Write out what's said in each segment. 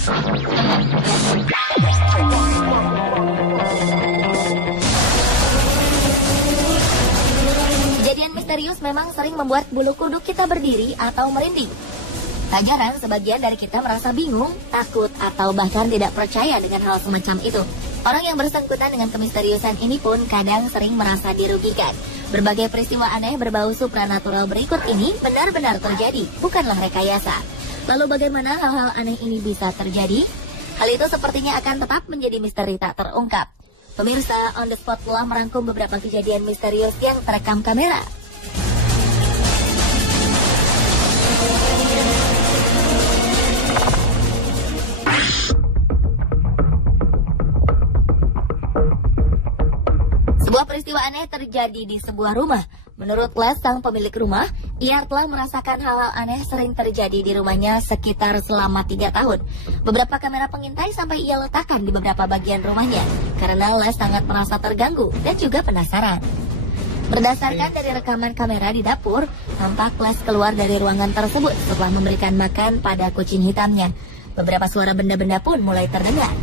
Kejadian misterius memang sering membuat bulu kuduk kita berdiri atau merinding. Tak jarang sebagian dari kita merasa bingung, takut, atau bahkan tidak percaya dengan hal semacam itu. Orang yang bersangkutan dengan kemisteriusan ini pun kadang sering merasa dirugikan. Berbagai peristiwa aneh berbau supranatural berikut ini benar-benar terjadi, bukanlah rekayasa. Lalu bagaimana hal-hal aneh ini bisa terjadi? Hal itu sepertinya akan tetap menjadi misteri tak terungkap. Pemirsa, On The Spot telah merangkum beberapa kejadian misterius yang terekam kamera. Sebuah peristiwa aneh terjadi di sebuah rumah. Menurut Les, sang pemilik rumah, ia telah merasakan hal-hal aneh sering terjadi di rumahnya sekitar selama 3 tahun. Beberapa kamera pengintai sampai ia letakkan di beberapa bagian rumahnya, karena Les sangat merasa terganggu dan juga penasaran. Berdasarkan dari rekaman kamera di dapur, tampak Les keluar dari ruangan tersebut setelah memberikan makan pada kucing hitamnya. Beberapa suara benda-benda pun mulai terdengar.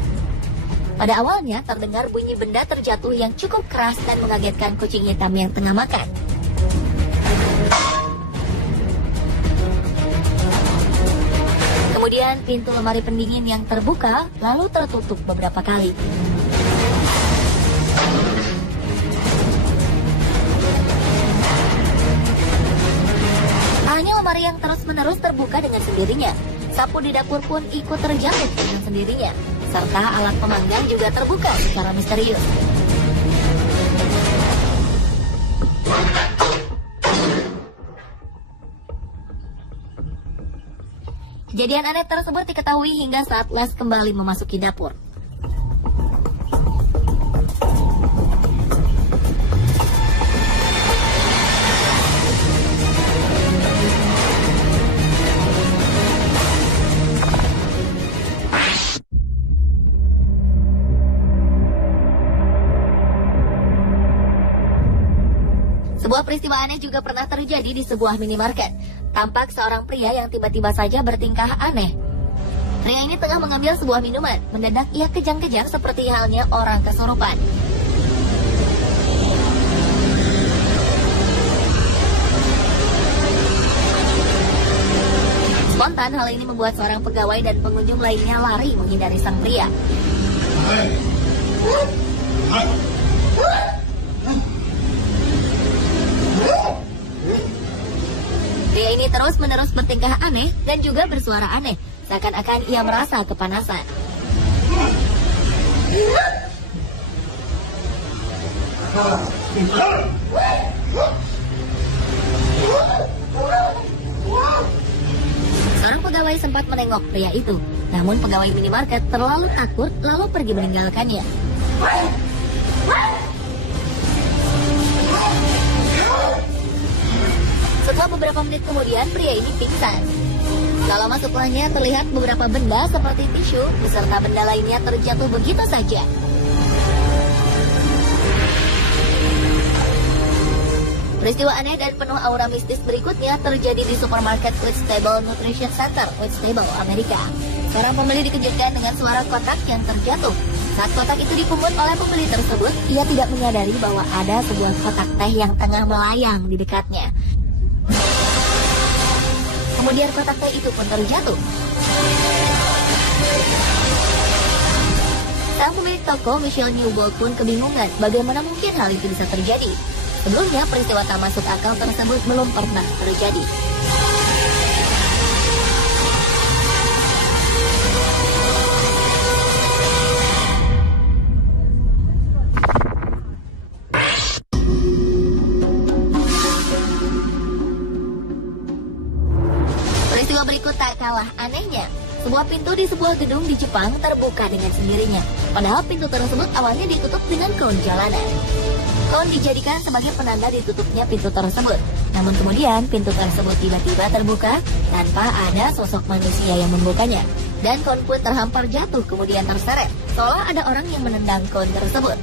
Pada awalnya terdengar bunyi benda terjatuh yang cukup keras dan mengagetkan kucing hitam yang tengah makan. Kemudian pintu lemari pendingin yang terbuka lalu tertutup beberapa kali. Hanya lemari yang terus-menerus terbuka dengan sendirinya. Sapu di dapur pun ikut terjatuh dengan sendirinya. Serta alat pemanggang juga terbuka secara misterius. Kejadian aneh tersebut diketahui hingga saat Les kembali memasuki dapur. Sebuah peristiwa aneh juga pernah terjadi di sebuah minimarket. Tampak seorang pria yang tiba-tiba saja bertingkah aneh. Pria ini tengah mengambil sebuah minuman. Mendadak ia kejang-kejang seperti halnya orang kesurupan. Spontan hal ini membuat seorang pegawai dan pengunjung lainnya lari menghindari sang pria. Pria ini terus-menerus bertingkah aneh dan juga bersuara aneh, seakan-akan ia merasa kepanasan. Seorang pegawai sempat menengok pria itu, namun pegawai minimarket terlalu takut lalu pergi meninggalkannya. Setelah beberapa menit kemudian, pria ini pingsan. Tak lama setelahnya terlihat beberapa benda seperti tisu beserta benda lainnya terjatuh begitu saja. Peristiwa aneh dan penuh aura mistis berikutnya terjadi di supermarket Whitstable Nutrition Center, Whitstable, Amerika. Seorang pembeli dikejutkan dengan suara kotak yang terjatuh. Saat kotak itu dipungut oleh pembeli tersebut, ia tidak menyadari bahwa ada sebuah kotak teh yang tengah melayang di dekatnya. Kemudian kotak teh itu pun terjatuh. Sang pemilik toko, Michelle Newbold, pun kebingungan bagaimana mungkin hal itu bisa terjadi. Sebelumnya, peristiwa tak masuk akal tersebut belum pernah terjadi. Peristiwa berikut tak kalah anehnya. Sebuah pintu di sebuah gedung di Jepang terbuka dengan sendirinya. Padahal pintu tersebut awalnya ditutup dengan kon jalanan. Kon dijadikan sebagai penanda ditutupnya pintu tersebut. Namun kemudian pintu tersebut tiba-tiba terbuka tanpa ada sosok manusia yang membukanya. Dan kon pun terhampar jatuh kemudian terseret. Seolah ada orang yang menendang kon tersebut.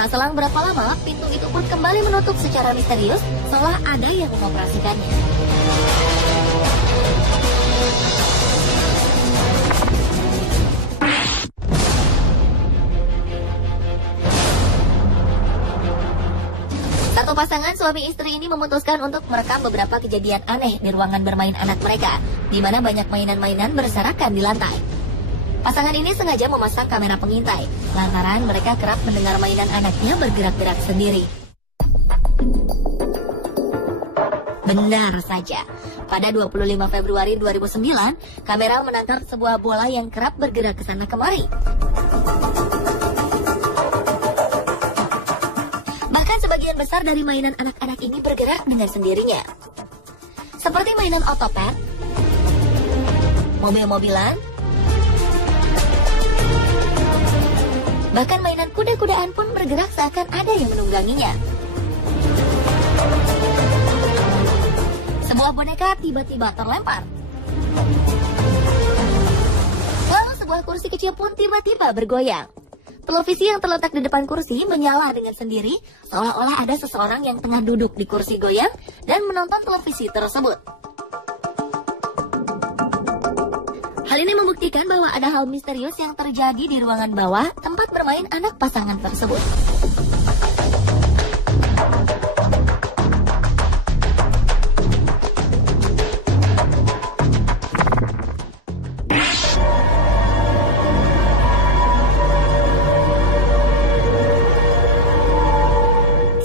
Tak selang berapa lama, pintu itu pun kembali menutup secara misterius, seolah ada yang mengoperasikannya. Satu pasangan suami istri ini memutuskan untuk merekam beberapa kejadian aneh di ruangan bermain anak mereka, di mana banyak mainan-mainan berserakan di lantai. Pasangan ini sengaja memasang kamera pengintai, lantaran mereka kerap mendengar mainan anaknya bergerak-gerak sendiri. Benar saja, pada 25 Februari 2009, kamera menangkap sebuah bola yang kerap bergerak ke sana kemari. Bahkan sebagian besar dari mainan anak-anak ini bergerak dengan sendirinya. Seperti mainan otopet, mobil-mobilan, bahkan mainan kuda-kudaan pun bergerak seakan ada yang menungganginya. Sebuah boneka tiba-tiba terlempar. Lalu sebuah kursi kecil pun tiba-tiba bergoyang. Televisi yang terletak di depan kursi menyala dengan sendiri, seolah-olah ada seseorang yang tengah duduk di kursi goyang dan menonton televisi tersebut. Hal ini membuktikan bahwa ada hal misterius yang terjadi di ruangan bawah tempat bermain anak pasangan tersebut.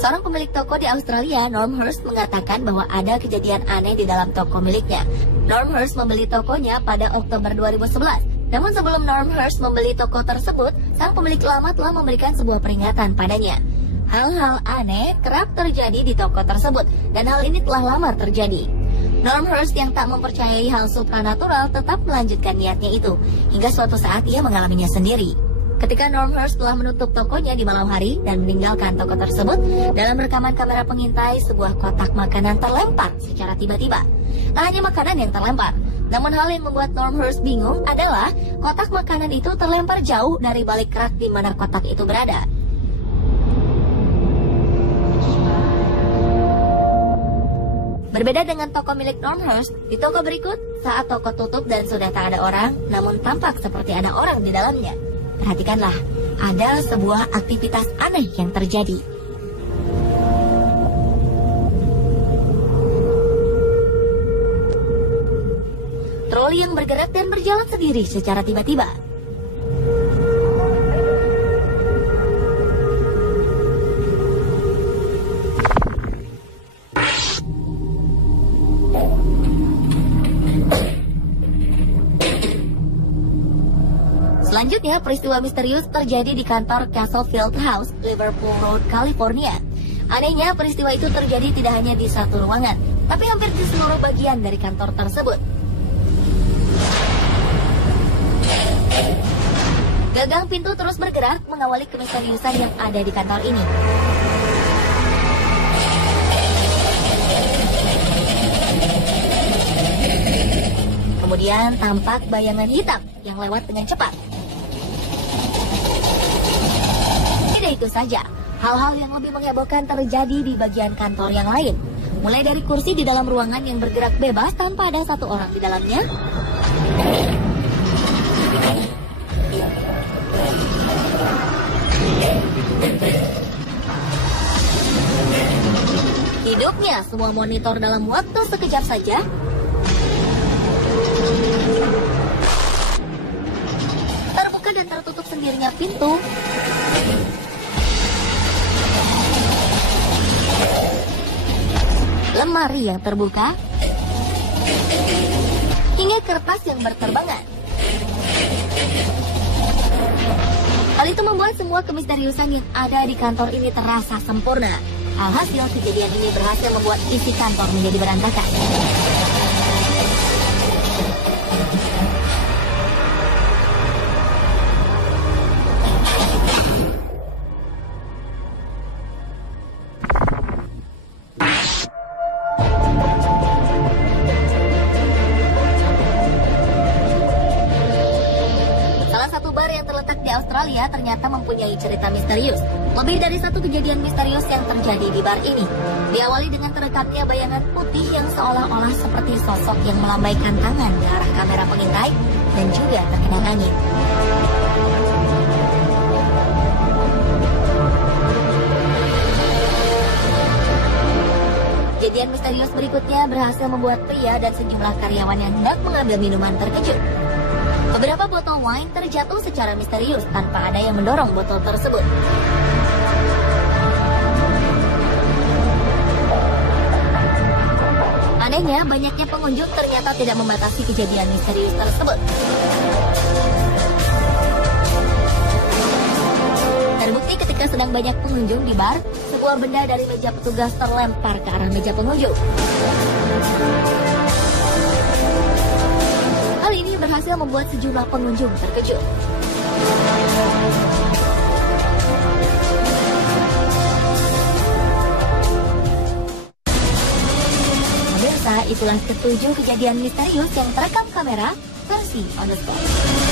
Seorang pemilik toko di Australia, Norm Hurst, mengatakan bahwa ada kejadian aneh di dalam toko miliknya. Norm Hurst membeli tokonya pada Oktober 2011. Namun sebelum Norm Hurst membeli toko tersebut, sang pemilik lama telah memberikan sebuah peringatan padanya. Hal-hal aneh kerap terjadi di toko tersebut, dan hal ini telah lama terjadi. Norm Hurst yang tak mempercayai hal supranatural tetap melanjutkan niatnya itu, hingga suatu saat ia mengalaminya sendiri. Ketika Norm Hurst telah menutup tokonya di malam hari dan meninggalkan toko tersebut, dalam rekaman kamera pengintai, sebuah kotak makanan terlempar secara tiba-tiba. Tak hanya makanan yang terlempar, namun hal yang membuat Norm Hurst bingung adalah kotak makanan itu terlempar jauh dari balik rak di mana kotak itu berada. Berbeda dengan toko milik Norm Hurst, di toko berikut, saat toko tutup dan sudah tak ada orang, namun tampak seperti ada orang di dalamnya. Perhatikanlah, ada sebuah aktivitas aneh yang terjadi. Troli yang bergerak dan berjalan sendiri secara tiba-tiba. Selanjutnya, peristiwa misterius terjadi di kantor Castle Field House, Liverpool Road, California. Anehnya, peristiwa itu terjadi tidak hanya di satu ruangan, tapi hampir di seluruh bagian dari kantor tersebut. Gagang pintu terus bergerak mengawali kemisteriusan yang ada di kantor ini. Kemudian tampak bayangan hitam yang lewat dengan cepat. Tidak itu saja, hal-hal yang lebih menghebohkan terjadi di bagian kantor yang lain. Mulai dari kursi di dalam ruangan yang bergerak bebas tanpa ada satu orang di dalamnya, hidupnya semua monitor dalam waktu sekejap saja, terbuka dan tertutup sendirinya pintu, lemari yang terbuka, hingga kertas yang berterbangan. Hal itu membuat semua kemisteriusan yang ada di kantor ini terasa sempurna. Alhasil, kejadian ini berhasil membuat isi kantor menjadi berantakan. bar yang terletak di Australia ternyata mempunyai cerita misterius. Lebih dari satu kejadian misterius yang terjadi di bar ini. Diawali dengan terekamnya bayangan putih yang seolah-olah seperti sosok yang melambaikan tangan ke arah kamera pengintai dan juga terkena angin. Kejadian misterius berikutnya berhasil membuat pria dan sejumlah karyawan yang hendak mengambil minuman terkejut. Beberapa botol wine terjatuh secara misterius tanpa ada yang mendorong botol tersebut. Anehnya, banyaknya pengunjung ternyata tidak membatasi kejadian misterius tersebut. Terbukti ketika sedang banyak pengunjung di bar, sebuah benda dari meja petugas terlempar ke arah meja pengunjung. Hal ini berhasil membuat sejumlah pengunjung terkejut. Pemirsa, itulah ketujuh kejadian misterius yang terekam kamera versi On The Spot.